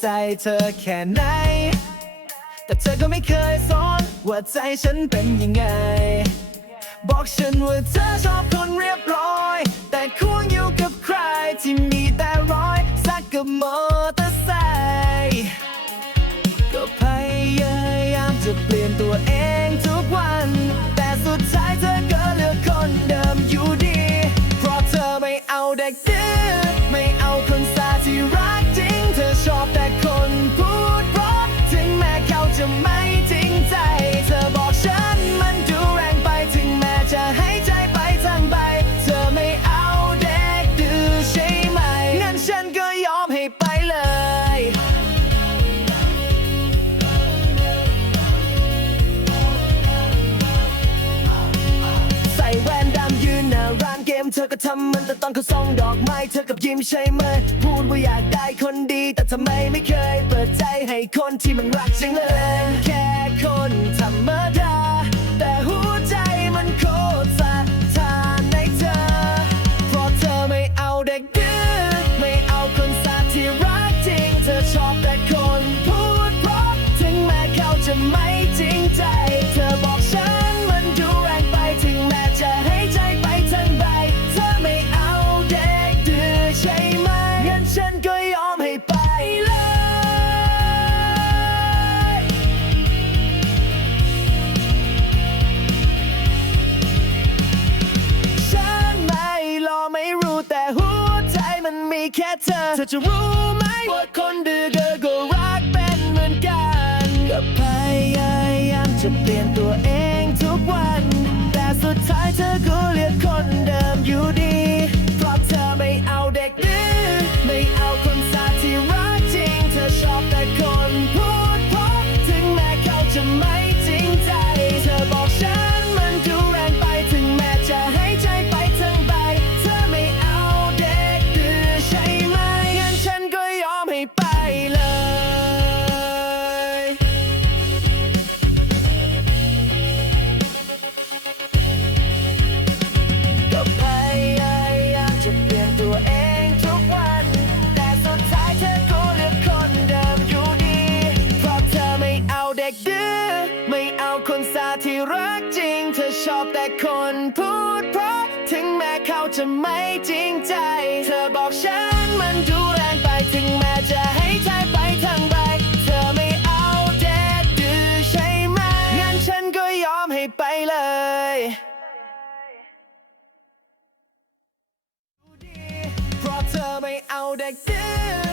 ใจเธอแค่ไหน แต่เธอก็ไม่เคยสอนว่าใจฉันเป็นยังไง บอกฉันว่าเธอชอบคนเรียบร้อย มเธอก็ทำมันแต่ตอนเขาส่องดอกไม้เธอกับยิ้มใช่ไหม พูดว่าอยากได้คนดี แต่ทำไมไม่เคยเปิดใจให้คนที่มันรักจริงเลย แค่คนธรรมดา แต่หัวใจมันโคตรสะท้านในเธอ เพราะเธอไม่เอาเด็กดื้อไม่เอาคนสาที่รักจริง เธอชอบแต่คนพูดเพราะถึงแม้เขาจะไม่จริง เธอ เธอจะรู้ไหมว่าคนดื้อเกินก็รักเป็นเหมือนกัน ก็พยายามจะเปลี่ยนตัวเอง ชอบแต่คนพูดเพราะ ถึงแม้เขาจะไม่จริงใจ เธอบอกฉันมันดูแรงไปถึงแม้จะให้ใจไปทั้งใบเธอไม่เอาเด็กดื้อใช่ไหมงั้นฉันก็ยอมให้ไปเลยเพราะเธอไม่เอาเด็กดื้อ